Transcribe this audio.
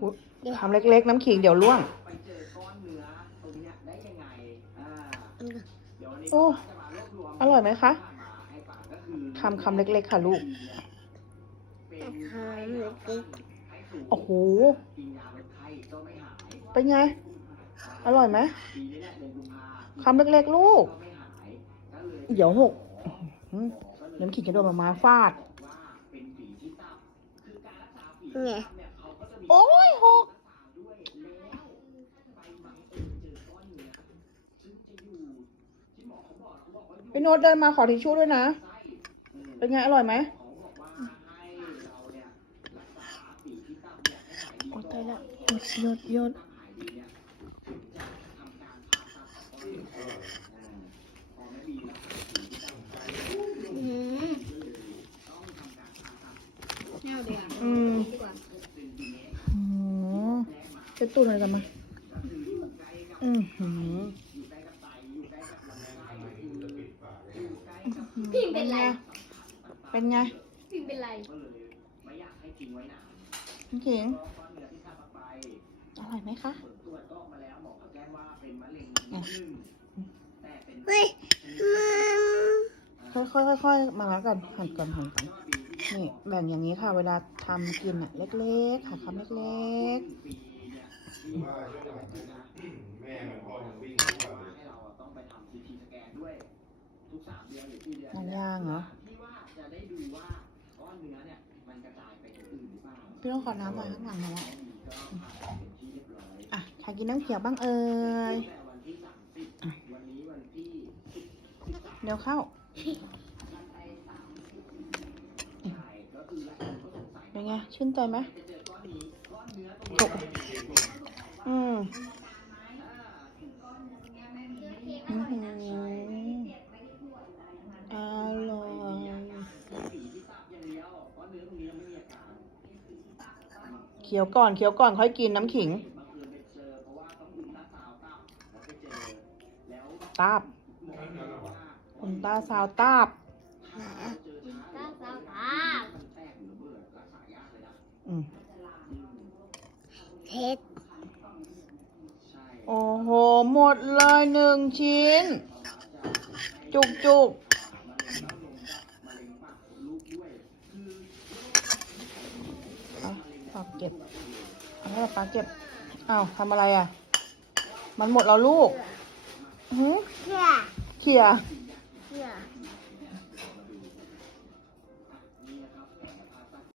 อุ๊ยคำเล็กๆ น้ำขิงเดี๋ยวล่วงไปเจอก้อนเนื้อตรงเนี้ยได้ยังไงอ่าเดี๋ยววันนี้โอ้จะมารวบรวมอร่อยไหมคะมาให้ฟังก็คือคำคำเล็กๆ ค่ะลูกเป็นคำเล็กให้สูงโอ้โหกินยาลดไข้ก็ไม่หายเป็นไง อร่อยไหมปีนี้เนี่ยเดือนกุมภาคำเล็กๆ ลูกก็ไม่หายก็เลยเดี๋ยวหกอื้อหือน้ำขิงจะโดนมามาฟาดบอกว่าเป็นฝีที่ตับคือการรักษาฝีไง โอ้ยหกไปบังเอิญเจอก้อนอซึ่งจะอยู่ที่หมอเขาบอกเขาบอกว่าอยู่พี่โน้ตเดินมาขอทิชชู่ด้วยนะ เป็นไงอร่อยไหมโอ้ตาให้เราเนี่ยรักษาฝีที่ตับเนี่ยให้หายดี โอ้ ก่ ตาย อน ละหยดหยดหยด ตับหายดีเนี่ยถึงจะทำการผ่าตัดต่อไปอ่าพอไม่มีรักษาฝีที่ตับไป อืม ต้องทำการผ่าตัด แนวเดียว อืม ดีกว่า ซึ่งทีนี้ อืม เป็นตู้เลยกันมาก็คืออยู่ใกล้กับอือหืออยู่ใกล้กับไตอยู่ใกล้กับลำไส้อยู่ใกล้กับพิมพ์เป็นไร เป็นไงพิมพ์เป็นไรก็เลยไม่อยากให้ทิ้งไว้นานน้ำขิงก็ก้อนเนื้อที่ทำออกไปอร่อยไหมคะผลตรวจก็ออกมาแล้วหมอเขาแจ้งว่าเป็นมะเร็งชนิดหนึ่งแต่เป็นเฮ้ยมันค่อยๆค่อยๆมาแล้วกันหั่นก่อนหั่นก่อนนี่แบ่งอย่างนี้ค่ะ เวลาทำกินอะ เล็กๆค่ะคำเล็กปีเนี่ยที่ ว่าช่วงหลังนะแม่กับพ่อยังวิ่งทุกวันว่าเลยให้เราอะต้องไปทำซีทีสแกนด้วยทุกสามเดือนหรือสี่เดือนๆมันย่างเหรอที่ว่าจะได้ดูว่าก้อนเนื้อเนี่ยมันกระจายไปอย่างอื่นหรือเปล่าพี่ต้องขอน้ำมาข้างหลังหน่อยนะก็ผ่านเป็นที่เรียบร้อยอะใครกินน้ำเขียวบ้างเอ่ยแต่วันที่สามสิบวันนี้วันที่สิบสิบสามเดี๋ยวเข้าใช่ก็คือหลายคนก็สงสัยเป็นไง ชื่นใจไหมจะเจ อก้อนนี้ก้อนเนื้อตรงถูกอืมอื้อหืออร่อยสีที่ตับอย่างเดียวก้อนเนื้อตรงนี้ไม่มีอาการเคี้ยวก่อนเคี้ยวก่อนค่อยกินน้ำขิงบังเอิญไปเจอเพราะว่าต้องอุลตราซาวด์ตับแล้วไปเจอแล้วตาบหมอบอกว่าคุณตาสาวตาบถ้าเจอช้าตาสาวตามันแตกหรือระเบิดรักษายากเลยนะอืมอืมเท็ดใช่โอ้โหหมดเลยหนึ่งชิ้น จุกจุกมะเร็งเต้านมกับมะเร็งปากมดลูกด้วยคือเอาปากเก็บเอาให้ปาเก็บอ้าวทำอะไรอะ มันหมดแล้วลูกหือเพื่อเขี่ยสี